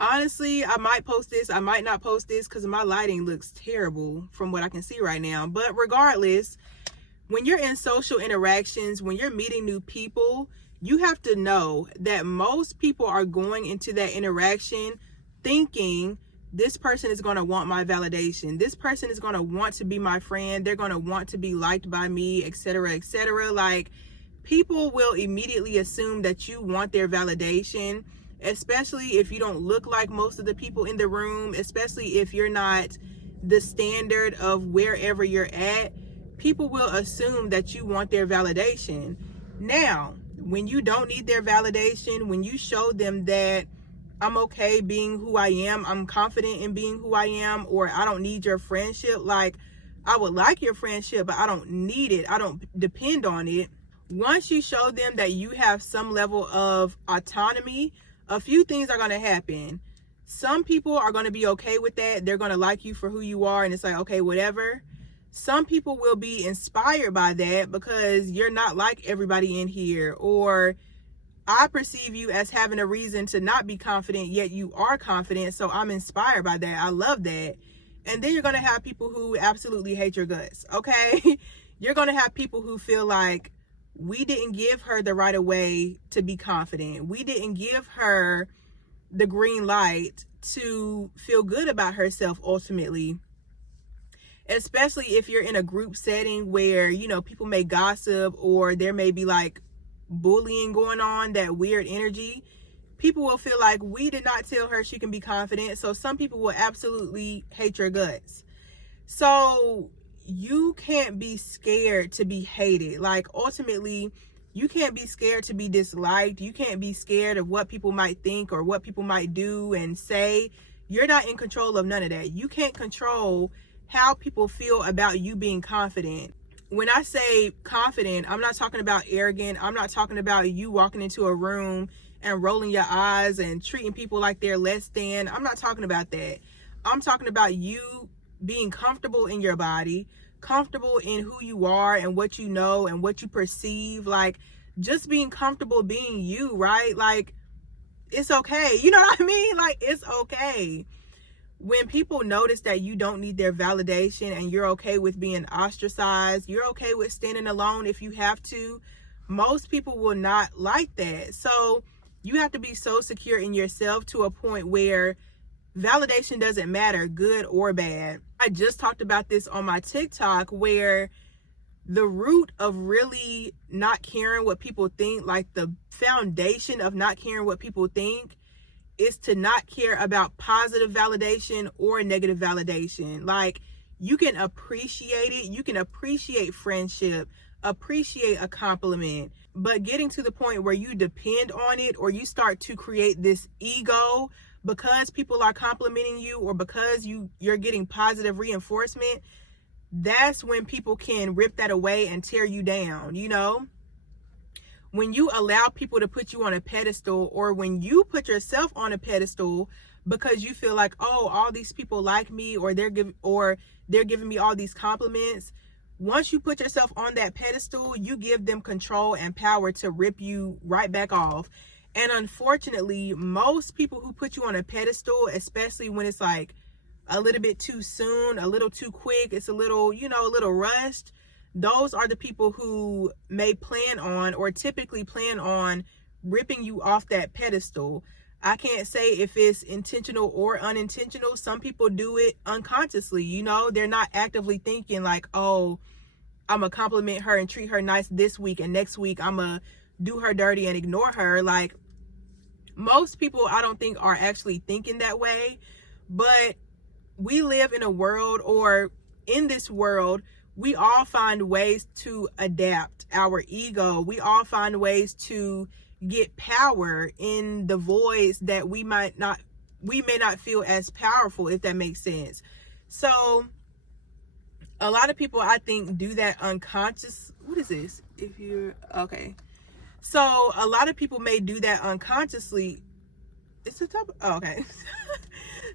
Honestly, I might post this, I might not post this because my lighting looks terrible from what I can see right now. But regardless, when you're in social interactions, when you're meeting new people, you have to know that most people are going into that interaction thinking this person is going to want my validation. This person is going to want to be my friend. They're going to want to be liked by me, etc., etc. Like, people will immediately assume that you want their validation, especially if you don't look like most of the people in the room, especially if you're not the standard of wherever you're at. People will assume that you want their validation. Now, when you don't need their validation, when you show them that I'm okay being who I am, I'm confident in being who I am, or I don't need your friendship, like, I would like your friendship, but I don't need it, I don't depend on it. Once you show them that you have some level of autonomy, a few things are going to happen. Some people are going to be okay with that. They're going to like you for who you are, and it's like, okay, whatever. Some people will be inspired by that because you're not like everybody in here, or I perceive you as having a reason to not be confident, yet you are confident, so I'm inspired by that. I love that. And then you're going to have people who absolutely hate your guts, okay? You're going to have people who feel like, we didn't give her the right of way to be confident. We didn't give her the green light to feel good about herself ultimately. Especially if you're in a group setting where, you know, people may gossip, or there may be like bullying going on, that weird energy. People will feel like, we did not tell her she can be confident. So some people will absolutely hate your guts. So you can't be scared to be hated. Like, ultimately, you can't be scared to be disliked. You can't be scared of what people might think or what people might do and say. You're not in control of none of that. You can't control how people feel about you being confident. When I say confident, I'm not talking about arrogant. I'm not talking about you walking into a room and rolling your eyes and treating people like they're less than. I'm not talking about that. I'm talking about you being comfortable in your body, comfortable in who you are and what you know and what you perceive. Like, just being comfortable being you, right? Like, it's okay. You know what I mean? Like, it's okay. When people notice that you don't need their validation and you're okay with being ostracized, you're okay with standing alone if you have to, most people will not like that. So you have to be so secure in yourself to a point where validation doesn't matter, good or bad. I just talked about this on my TikTok, where the root of really not caring what people think, like the foundation of not caring what people think, is to not care about positive validation or negative validation. Like, you can appreciate it, you can appreciate friendship, appreciate a compliment, but getting to the point where you depend on it, or you start to create this ego because people are complimenting you, or because you're getting positive reinforcement, that's when people can rip that away and tear you down, you know? When you allow people to put you on a pedestal, or when you put yourself on a pedestal because you feel like, oh, all these people like me, or they're giving me all these compliments. Once you put yourself on that pedestal, you give them control and power to rip you right back off. And unfortunately, most people who put you on a pedestal, especially when it's like a little bit too soon, a little too quick, it's a little, you know, a little rushed, those are the people who may plan on, or typically plan on, ripping you off that pedestal. I can't say if it's intentional or unintentional. Some people do it unconsciously, you know, they're not actively thinking like, oh, I'm gonna compliment her and treat her nice this week, and next week I'm gonna do her dirty and ignore her. Like, most people, I don't think, are actually thinking that way. But we live in a world, or in this world, we all find ways to adapt our ego. We all find ways to get power in the voids that we may not feel as powerful, if that makes sense. So a lot of people, I think, do that unconscious. What is this? If you're okay. So a lot of people may do that unconsciously. It's a top. Oh, okay.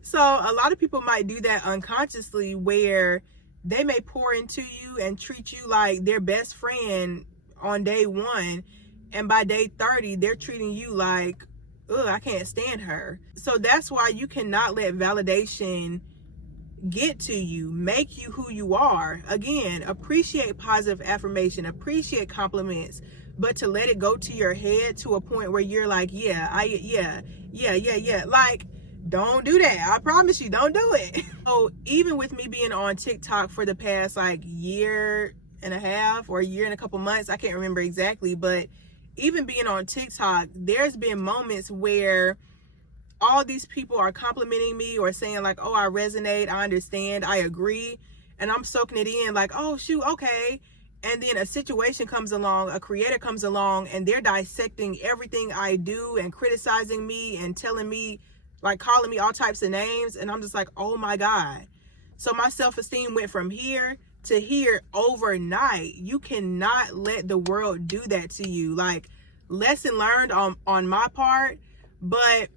So a lot of people might do that unconsciously, where they may pour into you and treat you like their best friend on day 1, and by day 30 they're treating you like ugh, I can't stand her. So that's why you cannot let validation get to you, make you who you are. Again, appreciate positive affirmation, appreciate compliments, but to let it go to your head to a point where you're like, yeah, like, don't do that. I promise you, don't do it. So even with me being on TikTok for the past like year and a half or a year and a couple months, I can't remember exactly, but even being on TikTok, there's been moments where all these people are complimenting me or saying like, oh, I resonate, I understand, I agree, and I'm soaking it in like, oh shoot, okay. And then a situation comes along, a creator comes along, and they're dissecting everything I do and criticizing me and telling me, like, calling me all types of names, and I'm just like, oh my God. So my self-esteem went from here to here overnight. You cannot let the world do that to you. Like, lesson learned on my part, but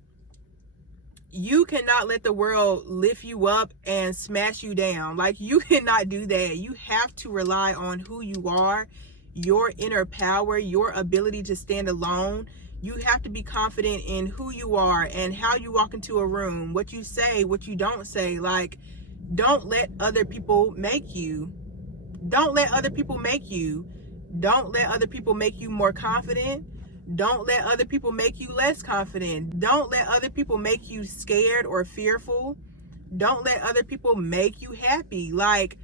you cannot let the world lift you up and smash you down. Like, you cannot do that. You have to rely on who you are, your inner power, your ability to stand alone. You have to be confident in who you are and how you walk into a room, what you say, what you don't say. Like, don't let other people make you. Don't let other people make you. Don't let other people make you more confident. Don't let other people make you less confident. Don't let other people make you scared or fearful. Don't let other people make you happy. Like,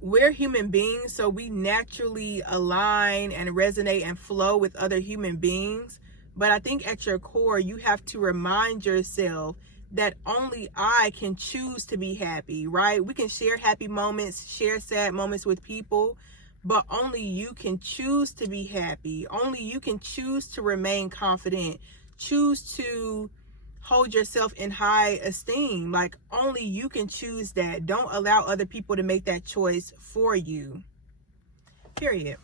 we're human beings, so we naturally align and resonate and flow with other human beings. But I think at your core, you have to remind yourself that only I can choose to be happy, right? We can share happy moments, share sad moments with people, but only you can choose to be happy. Only you can choose to remain confident, choose to hold yourself in high esteem. Like, only you can choose that. Don't allow other people to make that choice for you. Period.